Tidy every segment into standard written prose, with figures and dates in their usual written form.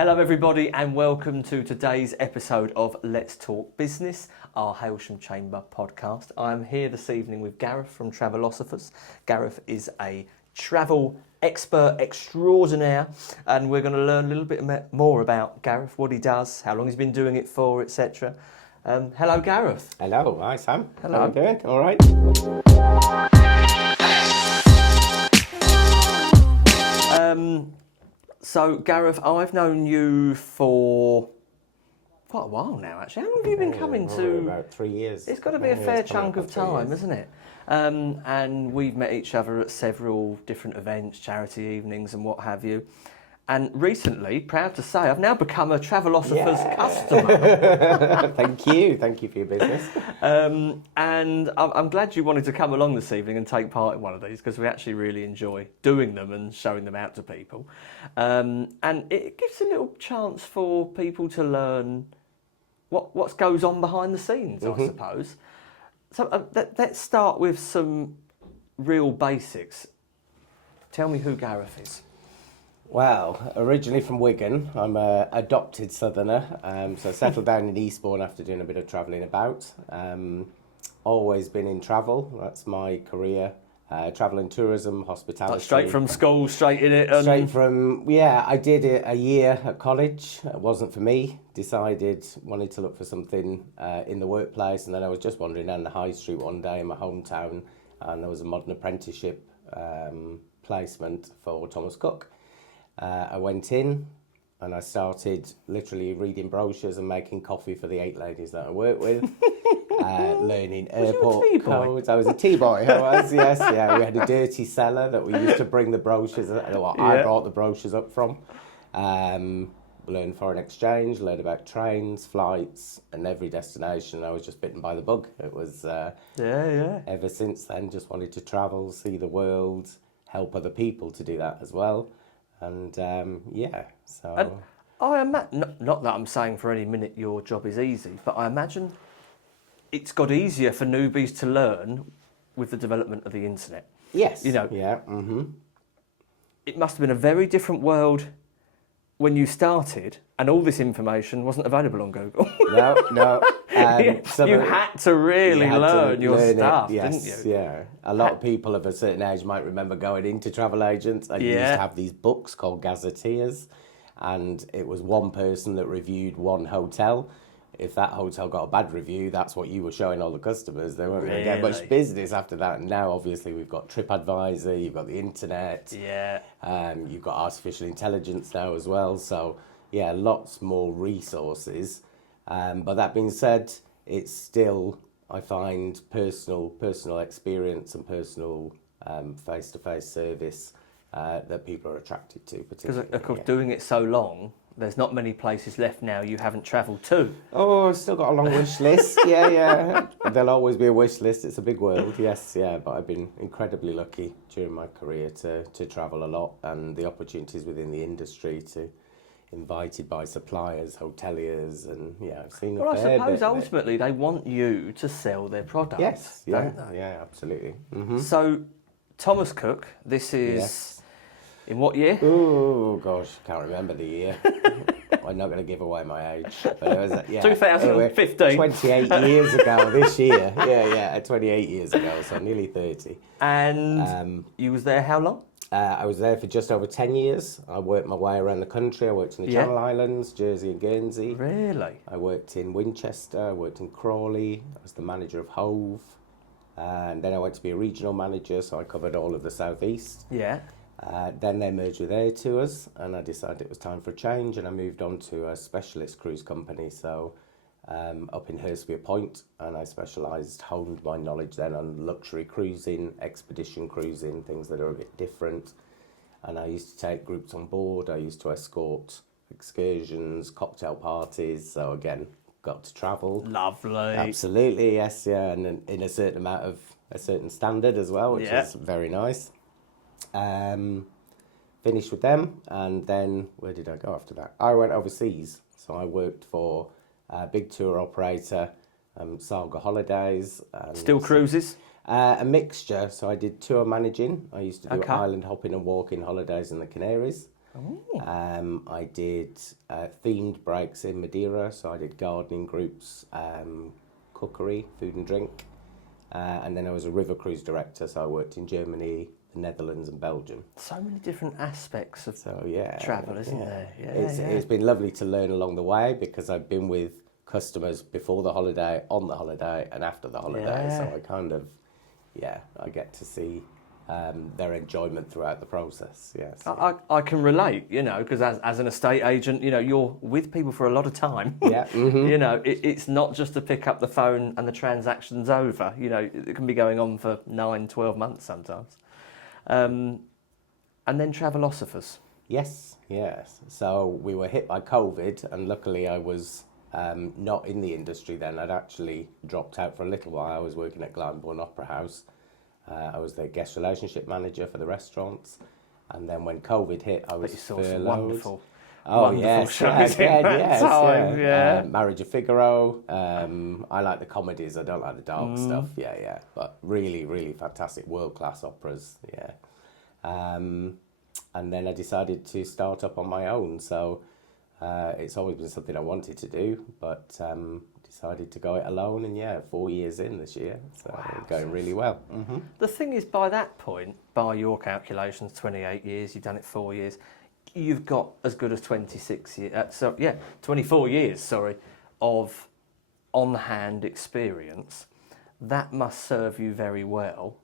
Hello everybody and welcome to today's episode of Let's Talk Business, our Hailsham Chamber podcast. I'm here this evening with Gareth from Travelosophers. Gareth is a travel expert extraordinaire and we're going to learn a little bit more about Gareth, what he does, how long he's been doing it for, etc. Hello Gareth. Hello, hi Sam. Hello. How are you doing? All right. So Gareth, I've known you for quite a while now actually. How long have you been coming to? About 3 years. It's got to be a fair chunk of time, isn't it? And we've met each other at several different events, charity evenings and what have you. And recently, proud to say, I've now become a Travelosophers customer. Thank you for your business. And I'm glad you wanted to come along this evening and take part in one of these because we actually really enjoy doing them and showing them out to people. And it gives a little chance for people to learn what goes on behind the scenes, I suppose. So let's start with some real basics. Tell me who Gareth is. Well, originally from Wigan, I'm an adopted southerner, so I settled down in Eastbourne after doing a bit of travelling about. Always been in travel, that's my career. Travel and tourism, hospitality. Like straight from school, straight in it? I did it a year at college. It wasn't for me. Wanted to look for something in the workplace, and then I was just wandering down the high street one day in my hometown, and there was a modern apprenticeship placement for Thomas Cook. I went in and I started literally reading brochures and making coffee for the 8 ladies that I worked with, learning airport codes. I was a tea boy, I was, yes, yeah. We had a dirty cellar that we used to bring the brochures, I brought the brochures up from. Learned foreign exchange, learned about trains, flights, and every destination. I was just bitten by the bug. It was, ever since then, just wanted to travel, see the world, help other people to do that as well. And so... And I imagine, not that I'm saying for any minute your job is easy, but I imagine it's got easier for newbies to learn with the development of the internet. Yes. You know, yeah. It must have been a very different world when you started and all this information wasn't available on Google. No. You had to really learn your stuff, didn't you? Yeah. A lot of people of a certain age might remember going into travel agents. I used to have these books called gazetteers, and it was one person that reviewed one hotel. If that hotel got a bad review, that's what you were showing all the customers. They weren't going to get much business after that. And now, obviously, we've got TripAdvisor, you've got the internet. Yeah. You've got artificial intelligence now as well. So, yeah, lots more resources. But that being said, it's still, I find, personal experience and personal face-to-face service that people are attracted to. Because, of course, doing it so long, there's not many places left now you haven't travelled to. Oh, I've still got a long wish list. Yeah. There'll always be a wish list. It's a big world, yes, yeah. But I've been incredibly lucky during my career to travel a lot, and the opportunities within the industry to invited by suppliers, hoteliers, and I've seen a fair bit. Well, I suppose ultimately they want you to sell their products. Yes, don't they? Yeah, absolutely. So, Thomas Cook, this is in what year? Oh gosh, can't remember the year. I'm not going to give away my age. But it was 2015. Anyway, 28 years ago this year. Yeah, 28 years ago, so nearly 30. And you was there how long? I was there for just over 10 years. I worked my way around the country. I worked in the Channel Islands, Jersey and Guernsey. Really? I worked in Winchester, I worked in Crawley. I was the manager of Hove. And then I went to be a regional manager, so I covered all of the southeast. Yeah. Then they merged with Air Tours, and I decided it was time for a change, and I moved on to a specialist cruise company, so up in Hurstby Point, and I honed my knowledge then on luxury cruising, expedition cruising, things that are a bit different. And I used to take groups on board, I used to escort excursions, cocktail parties, so again, got to travel. Lovely. Absolutely, yes, yeah, and in a certain standard as well, which is very nice. Finished with them, and then where did I go after that? I went overseas, so I worked for a big tour operator, Saga Holidays. Still cruises? A mixture, so I did tour managing. I used to do island hopping and walking holidays in the Canaries. I did themed breaks in Madeira, so I did gardening groups, cookery, food and drink, and then I was a river cruise director, so I worked in Germany, the Netherlands and Belgium. So many different aspects of So yeah, travel, isn't there? Yeah, it's been lovely to learn along the way, because I've been with customers before the holiday, on the holiday, and after the holiday. Yeah. So I kind of, I get to see their enjoyment throughout the process. Yes. I can relate, you know, because as an estate agent, you know, you're with people for a lot of time. Yeah. Mm-hmm. You know, it's not just to pick up the phone and the transaction's over. You know, it can be going on for 9, 12 months sometimes. And then Travelosophers. Yes. So we were hit by COVID, and luckily I was not in the industry then. I'd actually dropped out for a little while. I was working at Glyndebourne Opera House. I was the guest relationship manager for the restaurants, and then when COVID hit, I was furloughed. Wonderful Shows in that time. Yeah. Marriage of Figaro. I like the comedies. I don't like the dark stuff. Yeah. But really, really fantastic world-class operas. Yeah. And then I decided to start up on my own. So it's always been something I wanted to do, but decided to go it alone, and 4 years in this year, so going really well. Mm-hmm. The thing is, by that point, by your calculations, 28 years, you've done it 4 years, you've got as good as 24 years, of on-hand experience. That must serve you very well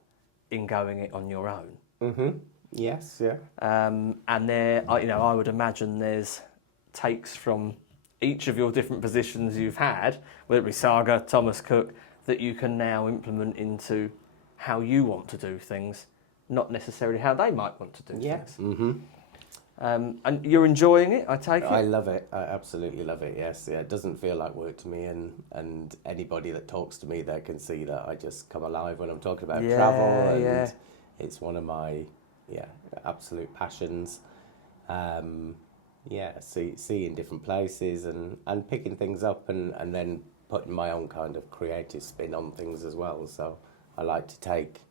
in going it on your own. Mm-hmm. Yes, yeah. And there, I would imagine there's takes from each of your different positions you've had, whether it be Saga, Thomas Cook, that you can now implement into how you want to do things, not necessarily how they might want to do things. Mm-hmm. And you're enjoying it, I take it? I love it. I absolutely love it, yes. Yeah, it doesn't feel like work to me, and anybody that talks to me there can see that I just come alive when I'm talking about travel, and it's one of my absolute passions. Seeing different places and picking things up and then putting my own kind of creative spin on things as well. So I like to take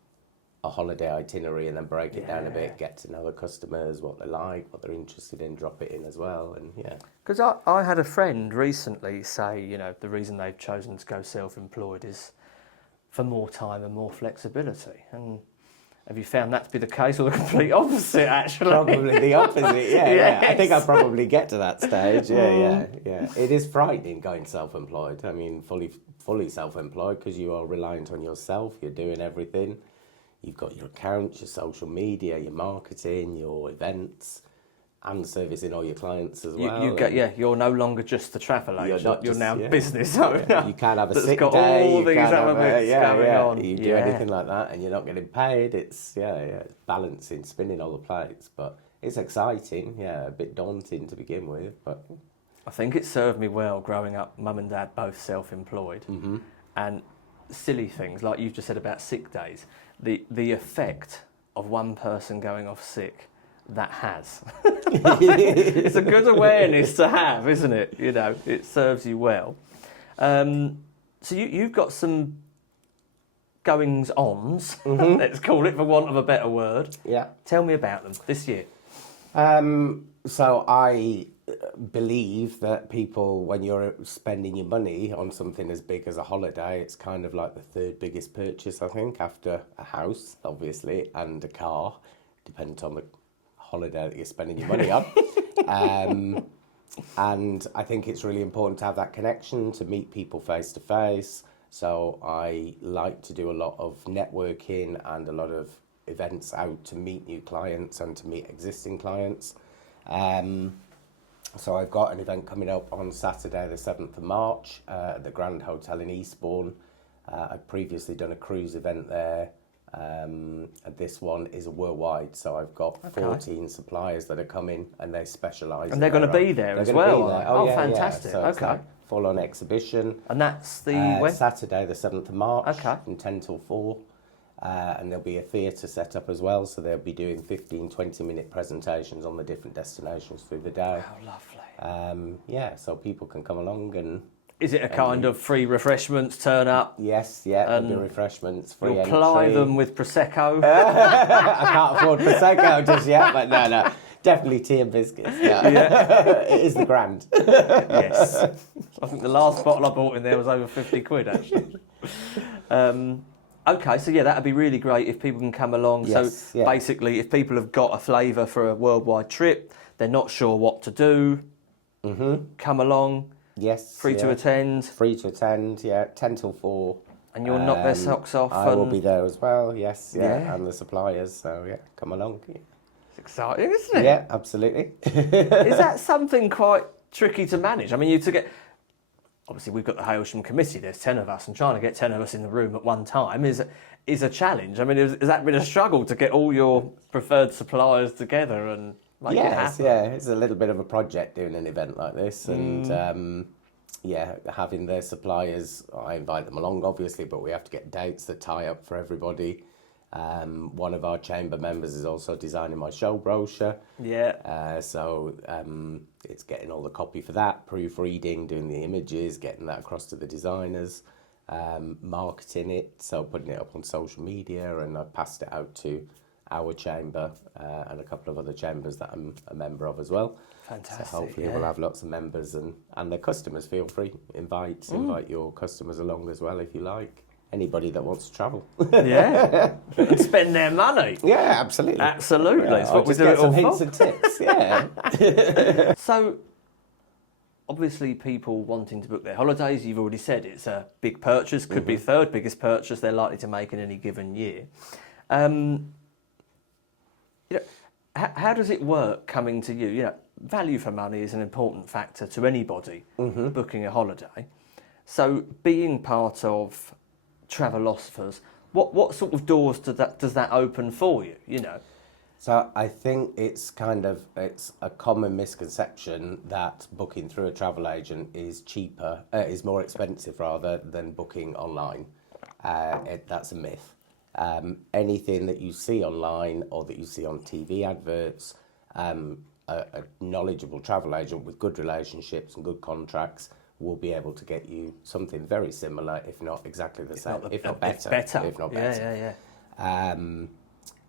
a holiday itinerary and then break it down a bit, get to know the customers, what they like, what they're interested in, drop it in as well, and Because I had a friend recently say, you know, the reason they've chosen to go self-employed is for more time and more flexibility. And have you found that to be the case, or the complete opposite, actually? Probably the opposite, yeah. Yes. I think I'll probably get to that stage, yeah. It is frightening going self-employed. I mean, fully self-employed, because you are reliant on yourself, you're doing everything. You've got your accounts, your social media, your marketing, your events, and servicing all your clients as well. You're no longer just the travel agent. You're now business owner. You can't have a sick got day. All these other bits going on. You do anything like that, and you're not getting paid. It's balancing, spinning all the plates, but it's exciting. Yeah, a bit daunting to begin with, but I think it served me well growing up. Mum and Dad both self-employed, and silly things like you've just said about sick days. The effect of one person going off sick. That has. It's a good awareness to have, isn't it? You know, it serves you well. So you've got some goings-ons, let's call it, for want of a better word. Yeah. Tell me about them this year. So I believe that people, when you're spending your money on something as big as a holiday, it's kind of like the third biggest purchase, I think, after a house, obviously, and a car, depending on the holiday that you're spending your money on. And I think it's really important to have that connection, to meet people face to face. So I like to do a lot of networking and a lot of events out to meet new clients and to meet existing clients. So I've got an event coming up on Saturday the 7th of March at the Grand Hotel in Eastbourne. I've previously done a cruise event there. And this one is worldwide, so I've got 14 suppliers that are coming, and they specialise. And they're going to be there as well. Oh, fantastic! So it's like full-on exhibition. And that's the Saturday, the 7th of March, from 10 till 4. And there'll be a theatre set up as well, so they'll be doing 15, 20-minute presentations on the different destinations through the day. How lovely! So people can come along and. Is it a kind of free refreshments, turn up? Yes, there'll be refreshments, free entry. Ply them with Prosecco? I can't afford Prosecco just yet, but no. Definitely tea and biscuits. Yeah. It is the grand. Yes. I think the last bottle I bought in there was over 50 quid, actually. Okay, so yeah, that'd be really great if people can come along. Yes, So yeah. basically, if people have got a flavour for a worldwide trip, they're not sure what to do, come along, Yes. free to yeah. attend, Free to attend, yeah, 10 till 4. and you'll knock their socks off. I will and be there as well, yes, yeah, Yeah. and the suppliers, so yeah, come along. It's exciting, isn't it? Yeah, absolutely. Is that something quite tricky to manage? I mean, obviously we've got the Hailsham committee, there's 10 of us, and trying to get 10 of us in the room at one time is a challenge. I mean, has that been a struggle to get all your preferred suppliers together and make it Yes, happen? yeah, it's a little bit of a project doing an event like this, and yeah, having their suppliers, I invite them along obviously, but we have to get dates that tie up for everybody. One of our chamber members is also designing my show brochure. Yeah. So it's getting all the copy for that, proofreading, doing the images, getting that across to the designers, marketing it, so putting it up on social media, and I've passed it out to our chamber and a couple of other chambers that I'm a member of as well. Fantastic. So hopefully yeah. we'll have lots of members and the customers. Feel free, invite your customers along as well if you like. Anybody that wants to travel. Yeah. And spend their money. Yeah, absolutely. Absolutely. Yeah, It's I'll what we just do get it some all hints for. and tips. Yeah. So, obviously, people wanting to book their holidays, you've already said it's a big purchase, could be third biggest purchase they're likely to make in any given year. How does it work coming to you? Value for money is an important factor to anybody booking a holiday. So, being part of Travelosophers, what sort of doors does that open for you? So I think it's a common misconception that booking through a travel agent is cheaper, is more expensive rather than booking online. That's a myth. Anything that you see online or that you see on TV adverts, a knowledgeable travel agent with good relationships and good contracts will be able to get you something very similar, if not exactly the same, if not better. If not better. Yeah.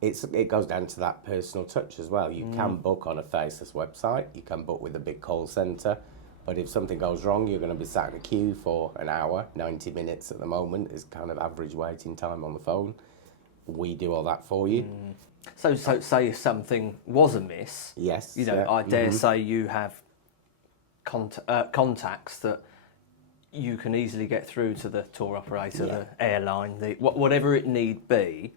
It goes down to that personal touch as well. You can book on a faceless website, you can book with a big call centre, but if something goes wrong, you're going to be sat in a queue for an hour. 90 minutes at the moment is kind of average waiting time on the phone. We do all that for you. So say if something was amiss, Yes. I dare say you have contacts that you can easily get through to the tour operator, the airline, whatever it need be.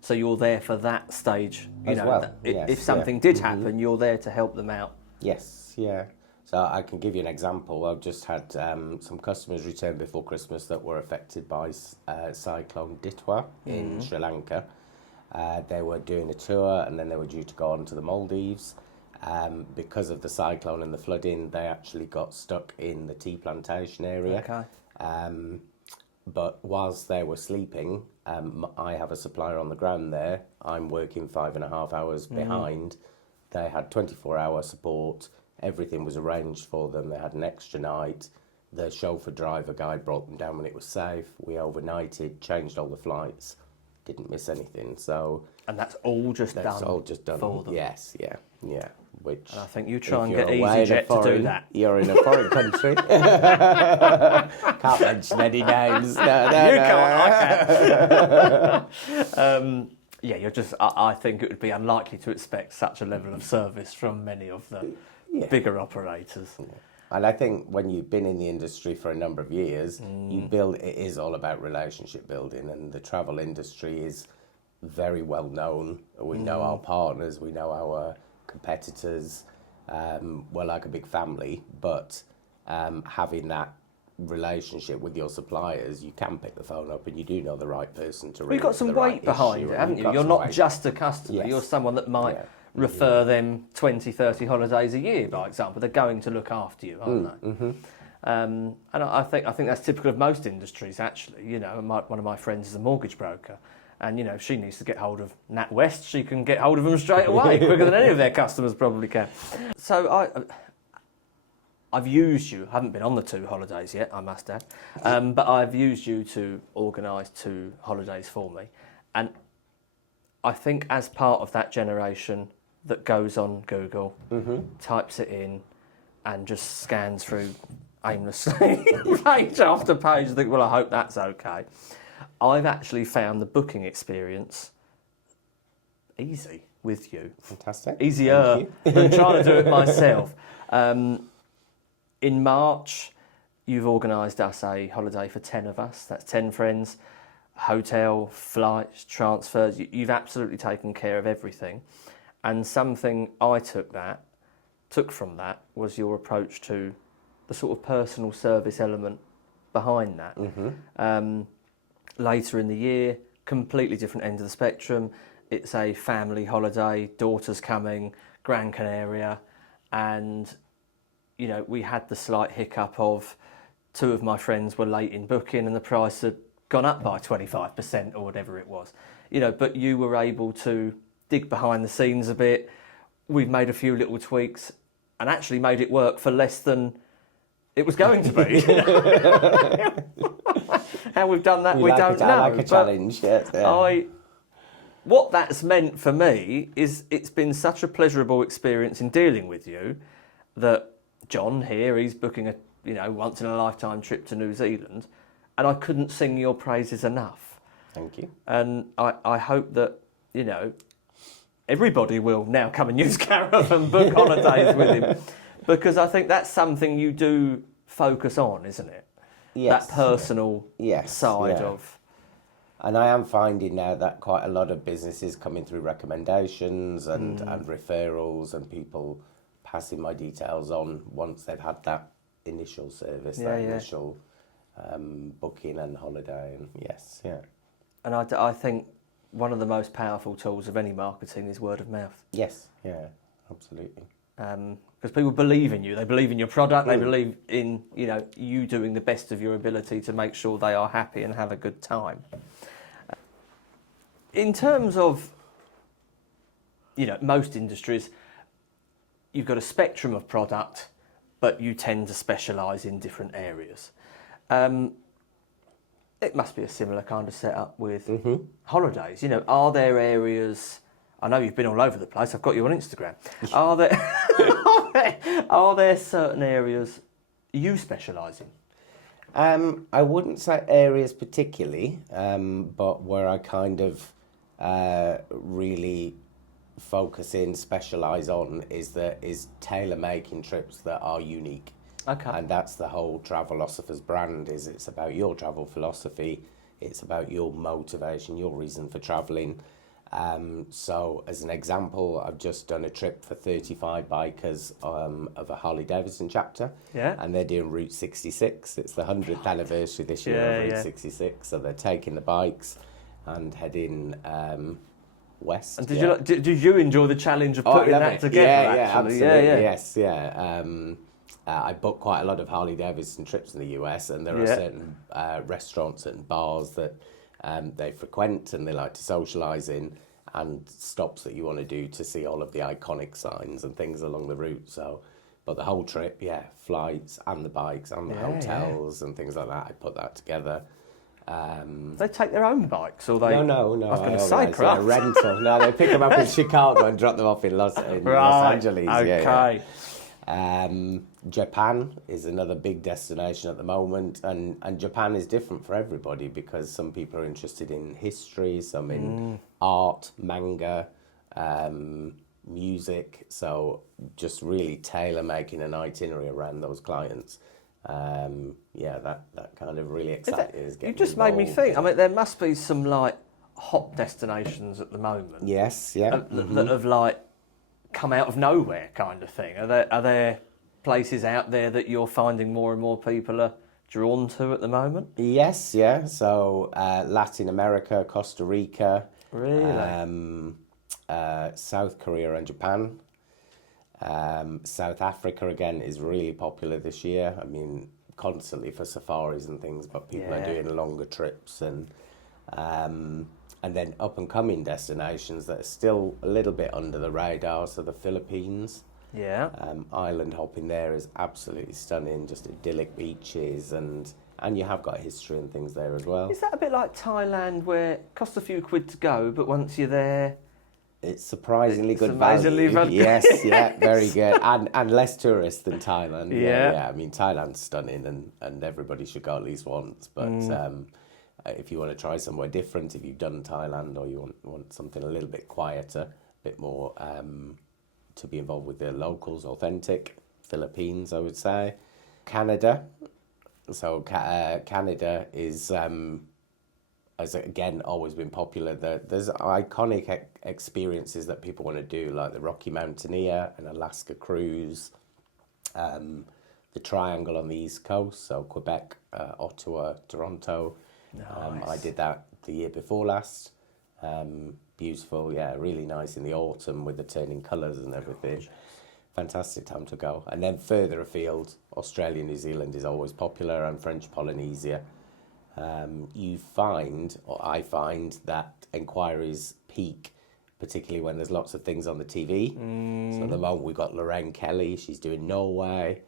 So you're there for that stage. If something did happen, you're there to help them out. Yes, yeah. So I can give you an example. I've just had some customers return before Christmas that were affected by Cyclone Ditwa in Sri Lanka. They were doing a tour and then they were due to go on to the Maldives. Because of the cyclone and the flooding, they actually got stuck in the tea plantation area. Okay. But whilst they were sleeping, I have a supplier on the ground there. I'm working 5.5 hours behind. They had 24-hour support. Everything was arranged for them. They had an extra night. The chauffeur driver guide brought them down when it was safe. We overnighted, changed all the flights, didn't miss anything. So And that's all just that's done all just done. for them. Yes, yeah. Which And I think you try and if get you're away in a EasyJet to do foreign- that. You're in a foreign country. Can't mention any names. No, You no. can't. You're just. I think it would be unlikely to expect such a level of service from many of the bigger operators. And I think when you've been in the industry for a number of years, it is all about relationship building, and the travel industry is very well known. We know our partners, we know our competitors. We're like a big family, but having that relationship with your suppliers, you can pick the phone up and you do know the right person to ring. You've got some weight behind it, haven't you? You're not just a customer, Yes. you're someone that might refer them 20, 30 holidays a year, by example. They're going to look after you, aren't they? And I think that's typical of most industries, actually. One of my friends is a mortgage broker, and if she needs to get hold of NatWest, she can get hold of them straight away, quicker than any of their customers probably can. So I've used you. I haven't been on the 2 holidays yet, I must add, but I've used you to organise 2 holidays for me, and I think as part of that generation that goes on Google, types it in, and just scans through aimlessly page after page. I think, well, I hope that's okay. I've actually found the booking experience easy with you. Fantastic. Easier than trying to do it myself. In March, you've organised us a holiday for 10 of us. That's 10 friends, hotel, flights, transfers. You've absolutely taken care of everything. And something I took from that was your approach to the sort of personal service element behind that. Later in the year, completely different end of the spectrum. It's a family holiday, daughter's coming, Gran Canaria, and you know, we had the slight hiccup of 2 of my friends were late in booking and the price had gone up by 25% or whatever it was. You know, but you were able to dig behind the scenes a bit. We've made a few little tweaks and actually made it work for less than it was going to be. How we've done that, we don't know. I like a challenge, yes. Yeah. What that's meant for me is it's been such a pleasurable experience in dealing with you that John here, he's booking a once in a lifetime trip to New Zealand, and I couldn't sing your praises enough. Thank you. And I hope that, everybody will now come and use Gareth and book holidays with him, because I think that's something you do focus on, isn't it? Yes. That personal side of... And I am finding now that quite a lot of businesses coming through recommendations and referrals and people passing my details on once they've had that initial service, initial booking and holiday. And And I think one of the most powerful tools of any marketing is word of mouth. Yes, yeah, absolutely. Because people believe in you, they believe in your product, they believe in you doing the best of your ability to make sure they are happy and have a good time. In terms of most industries, you've got a spectrum of product, but you tend to specialise in different areas. It must be a similar kind of setup with holidays. Are there areas? I know you've been all over the place. I've got you on Instagram. Are there certain areas you specialise in? I wouldn't say areas particularly, but where I kind of really focus in, specialise on is tailor making trips that are unique. Okay. And that's the whole Travelosophers brand. It's about your travel philosophy. It's about your motivation, your reason for travelling. So as an example, I've just done a trip for 35 bikers of a Harley Davidson chapter. Yeah. And they're doing Route 66. It's the 100th anniversary this year of Route 66. So they're taking the bikes and heading west. And did you enjoy the challenge of putting that together? Yeah, absolutely. Yes, yeah. I booked quite a lot of Harley Davidson trips in the US, and there are certain restaurants and bars that they frequent and they like to socialise in, and stops that you want to do to see all of the iconic signs and things along the route. So, but the whole trip, flights and the bikes and the hotels and things like that, I put that together. They take their own bikes, or they? No. I was going to say, craft. Rental. No, they pick them up in Chicago and drop them off in Los Angeles. Okay. Japan is another big destination at the moment, and Japan is different for everybody because some people are interested in history, some in art, manga, music. So just really tailor making an itinerary around those clients. That kind of really exciting. You just made me think. I mean, there must be some hot destinations at the moment. Yes, yeah. That have come out of nowhere, kind of thing. Are there places out there that you're finding more and more people are drawn to at the moment? Yes, yeah. So Latin America, Costa Rica, really, South Korea and Japan. South Africa again is really popular this year. I mean, constantly for safaris and things, but people are doing longer trips and then up and coming destinations that are still a little bit under the radar. So the Philippines, island hopping there is absolutely stunning. Just idyllic beaches and you have got history and things there as well. Is that a bit like Thailand, where it costs a few quid to go, but once you're there, It's surprisingly good amazingly value. value. Yes, yeah, very good. And less tourists than Thailand. Yeah. I mean, Thailand's stunning and everybody should go at least once. But if you want to try somewhere different, if you've done Thailand or you want something a little bit quieter, a bit more to be involved with the locals, authentic, Philippines, I would say. Canada. So Canada is... has again always been popular. There's iconic experiences that people want to do, like the Rocky Mountaineer, an Alaska cruise, the Triangle on the East Coast, so Quebec, Ottawa, Toronto. Nice. I did that the year before last. Beautiful, yeah, really nice in the autumn with the turning colours and everything. Gorgeous. Fantastic time to go. And then further afield, Australia, New Zealand is always popular, and French Polynesia. You find, or I find, that inquiries peak, particularly when there's lots of things on the TV. So at the moment we've got Lorraine Kelly, she's doing Norway.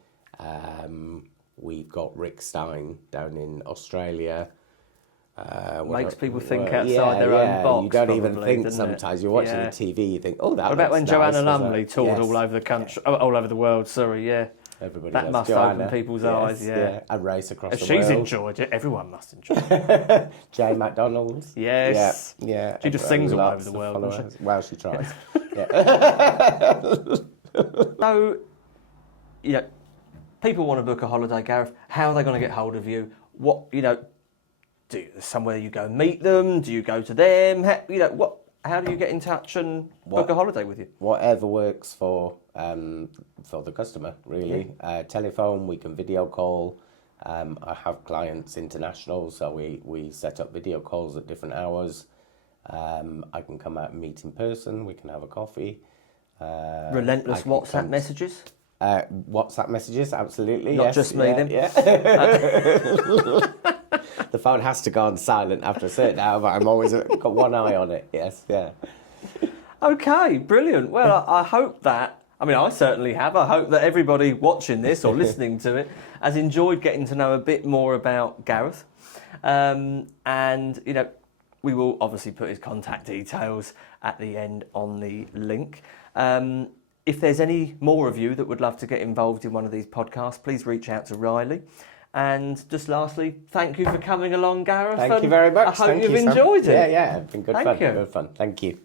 We've got Rick Stein down in Australia. Makes people think outside their own box. You don't even probably, think sometimes. You're watching the TV, you think, oh, that. What about when nice, Joanna Lumley toured yes. all over the country, all over the world? Sorry, yeah. Everybody that loves must Joanna. open people's eyes, yeah. And race across If the she's world. enjoyed it, everyone must enjoy it. Jay McDonald's. Yes. Yeah. She just sings all over the world, doesn't she? Well, she tries. So, people want to book a holiday, Gareth. How are they going to get hold of you? What, somewhere you go and meet them? Do you go to them? How do you get in touch and book a holiday with you? Whatever works for the customer, really. Telephone, we can video call. I have clients international, so we set up video calls at different hours. I can come out and meet in person. We can have a coffee. Relentless WhatsApp messages? WhatsApp messages, absolutely. Not just me, then? Yeah. The phone has to go on silent after a certain hour, but I'm always got one eye on it. Yes, yeah. Okay, brilliant. Well, I hope that, I certainly have. I hope that everybody watching this or listening to it has enjoyed getting to know a bit more about Gareth. And, we will obviously put his contact details at the end on the link. If there's any more of you that would love to get involved in one of these podcasts, please reach out to Riley. And just lastly, thank you for coming along, Gareth. Thank you very much. I hope you've enjoyed it. Yeah, it's been good fun. Good fun. Thank you.